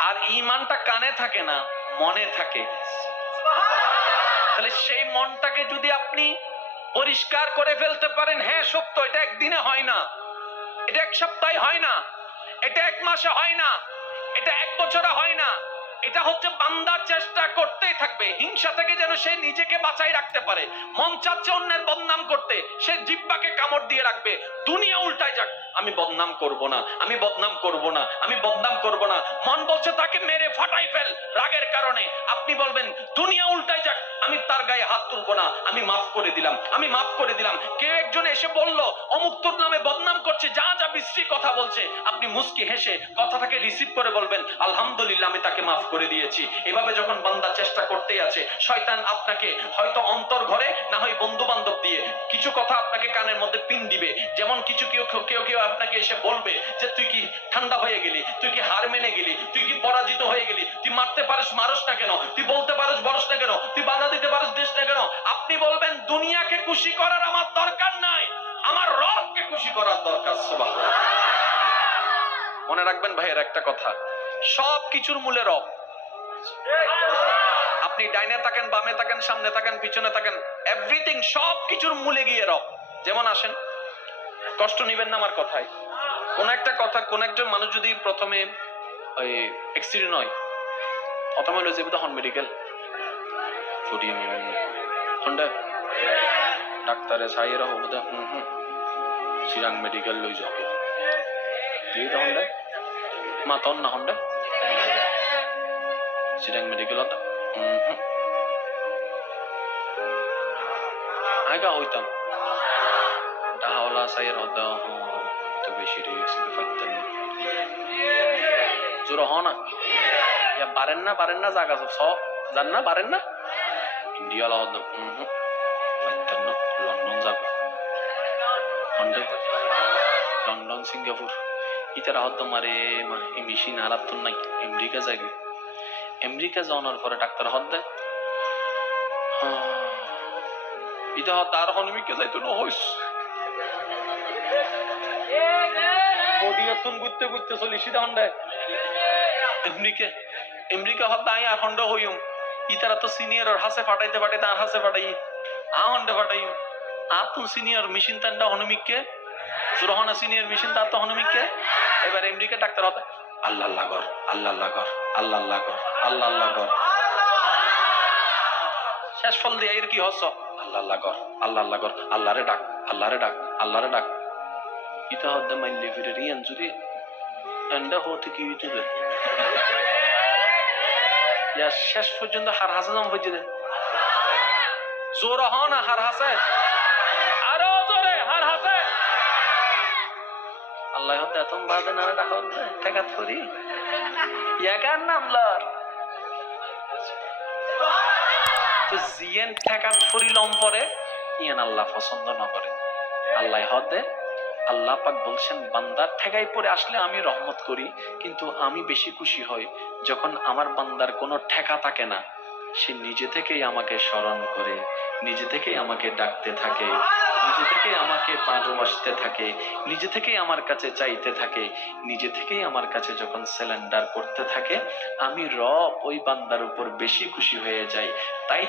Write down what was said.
আর ইমানটা কানে থাকে না, মনে থাকে। তাহলে সেই মনটাকে যদি আপনি পরিষ্কার করে ফেলতে পারেন হ্যাঁ সত্য, এটা একদিনে হয় না। এটা এক সপ্তাহে হয় না। এটা এক মাসে হয় না। এটা এক বছরে হয় না। এটা হচ্ছে বান্দার চেষ্টা থাকবে হিংসা থেকে যেন সে নিজেকে বাঁচাই রাখতে পারে। মন চাচ্ছে অন্যের বদনাম করতে। সে জিব্বাকে কামড় দিয়ে রাখবে। দুনিয়া উল্টায় যাক। আমি বদনাম করব না। আমি বদনাম করব না। আমি বদনাম করব না। মন বলছে, তাকে মেরে ফাটাই ফেল। রাগের কারণে। আপনি বলবেন, দুনিয়া উল্টায় যাক। আমি তার গায়ে হাত তুলবো না। আমি মাফ করে দিলাম। আমি মাফ করে দিলাম। কেউ একজন এসে বলল, অমুক তোর নামে বদনাম করছে। যা যা বিশ্রী কথা বলছে। আপনি মুস্কি হেসে কথাটাকে রিসিভ করে বলবেন, আলহামদুলিল্লাহ, আমি তাকে মাফ করে দিয়েছি। এভাবে যখন বান্দা চেষ্টা করতেই আছে শয়তান আপনাকে হয়তো অন্তর ঘরে, না হয় বন্ধু বান্ধব দিয়ে কিছু কথা আপনাকে কানের মধ্যে পিন দিবে। যেমন কিছু কেউ, কেউ- কেউ আপনাকে এসে বলবে যে, তুই কি ঠান্ডা হয়ে গেলি? তুই কি হার মেনে গেলি? তুই কি পরাজিত হয়ে গেলি? তুই মারতে পারিস, মারস না কেন? তুই বলতে পারিস বরস না কেন? তুই বাধা দিতে পারিস, দিস না কেন? আপনি বলবেন, দুনিয়াকে খুশি করার আমার দরকার নাই। আমার রবকে খুশি করার দরকার, সুবহানাল্লাহ। মনে রাখবেন ভাইয়ের একটা কথা সব কিছুর মূলে রব। আপনি ডাইনে থাকেন, বামে থাকেন, সামনে থাকেন, পিছনে থাকেন এভরিথিং সব কিছুর মূলে গিয়ে রব। যেমন আসেন, কষ্ট নিবেন না আমার কথায়। কোন একটা কথা, কোন একজন মানুষ যদি প্রথমে হয় প্রথমে হন মেডিকেল ডাক্তারে সাইয়েরা হব হুম হুম মেডিকেল লই যাব এই তো হন্ডা? মা না হন্ডা? চিরাং মেডিকেল আগা হইতাম ডাহাওলা সাইয়ের হদ্দা তো বেশি রিক্স ফাইতেন জোর হ না পারেন না পারেন না জাগা সব জান না পারেন না ইন্ডিয়া লা হদ্দা ফাইতেন না লন্ডন যাবে লন্ডন সিঙ্গাপুর ইতারা হদ্দ মারে মা এই মেশিন আলাপ তো নাই আমেরিকা যাইবে আমেরিকা যাওয়ানোর পরে ডাক্তার হদ দেয় ইটা হদ আর হনমিকে যাইতো না হইস। হন্ডে আমেরিকা আমেরিকা হদ আই আর হন্ডে হইম ইতারা তো সিনিয়র হাসে ফাটাইতে ফাটাইতে আর হাসে ফাটাই। আ হন্ডে ফাটাই। আর সিনিয়র মেশিন তান্ডা হনমিককে সুরহনা সিনিয়র মেশিন তার তো হনমিককে এবার আমেরিকা ডাক্তার হতে আল্লাহ আল্লাহ কর, আল্লাহ আল্লাহ কর, আল্লাহ আল্লাহ কর। আল্লাহ আল্লাহ কর। শেষ ফল দিয়ে এর কি হস আল্লাহ আল্লাহ কর। আল্লাহ আল্লাহ কর। আল্লাহরে ডাক। আল্লাহরে ডাক। আল্লাহরে ডাক। ইতা হদ্দে মাইলে ফিরে রিয়ান যদি এন্ডা হতে কি ইউটিউবে। ইয়া শেষ পর্যন্ত হার হাসে নাম বুঝে দে। জোর না হার হাসে। আরও জোরে হার হাসে। আল্লাহ হতে এত বাদে না ডাক ঠেকাত করি। ইয়াকার নাম লর? তো জিয়েন ঠেকাত ফরিলম পরে ইয়ান আল্লাহ পছন্দ না করে। আল্লাহ হদে আল্লাহ পাক বলছেন বান্দার ঠেকাই পরে আসলে আমি রহমত করি, কিন্তু আমি বেশি খুশি হই যখন আমার বান্দার কোনো ঠেকা থাকে না। সে নিজে থেকেই আমাকে স্মরণ করে, নিজে থেকেই আমাকে ডাকতে থাকে, নিজে থেকেই আমাকে ভালোবাসতে থাকে, নিজে থেকেই আমার কাছে চাইতে থাকে, নিজে থেকেই আমার কাছে যখন সিলিন্ডার করতে থাকে, আমি রব ওই বান্দার উপর বেশি খুশি হয়ে যাই। তাই